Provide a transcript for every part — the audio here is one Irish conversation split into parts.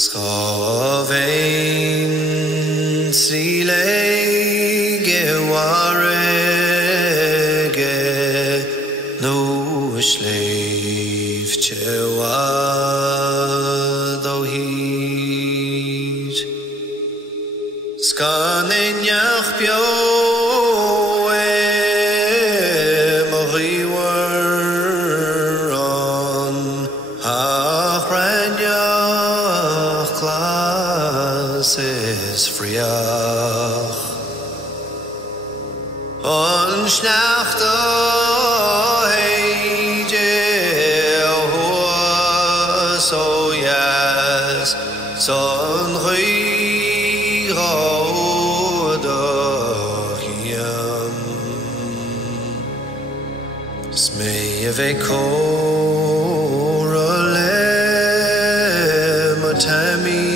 Schavein silege warege no shleif chewadohid skanen yachpio is friach on schnacht heide so yes son rirodachim smeye korale matami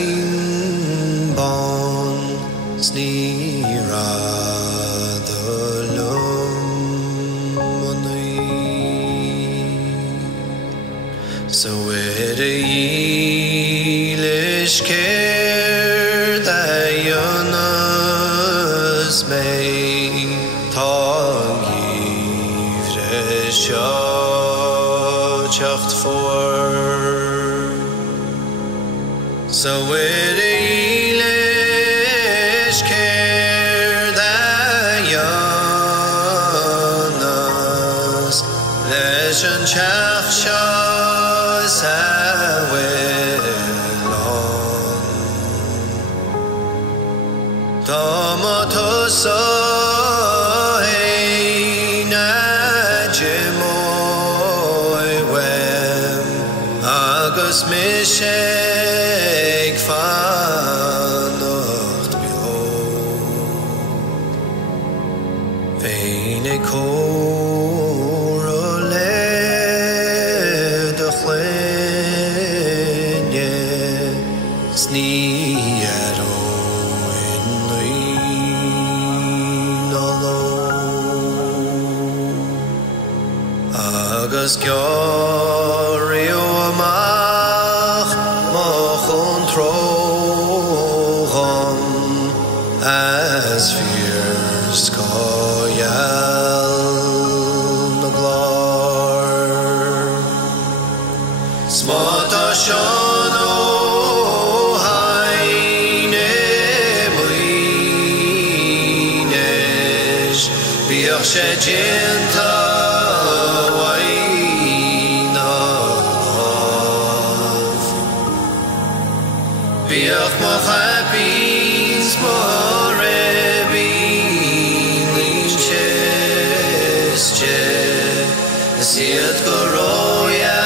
so it is care that Jonas may talk chacht for so it is care that Jonas leshen chacht Tomatos na jemoy wem agus mishek fanocht bio veine korole de chlenye sniero agus gyorio amach mochon trochon as fears koyal no glor smota shono haine muinesh biach shejenta Biach mochapis morebin linchesche Siet goroya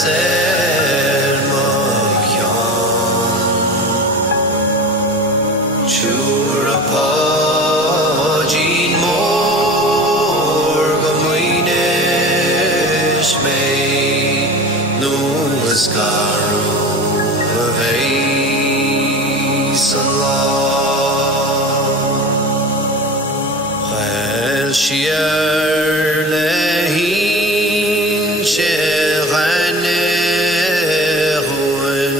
ser mokyon Chura pojin morgamuinesh mei nu eskaru Shier lehin shechanerun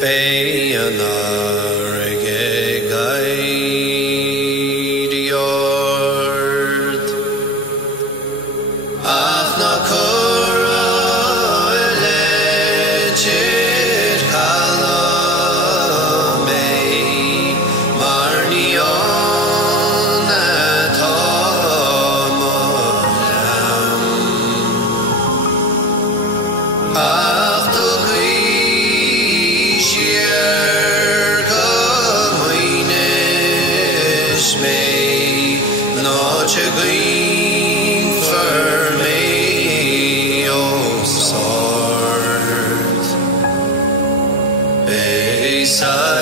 beyanar gegaid yord ach nakora lechet kalamei marnion ach du grishier kamuinish mei noche green for me oh sort beisail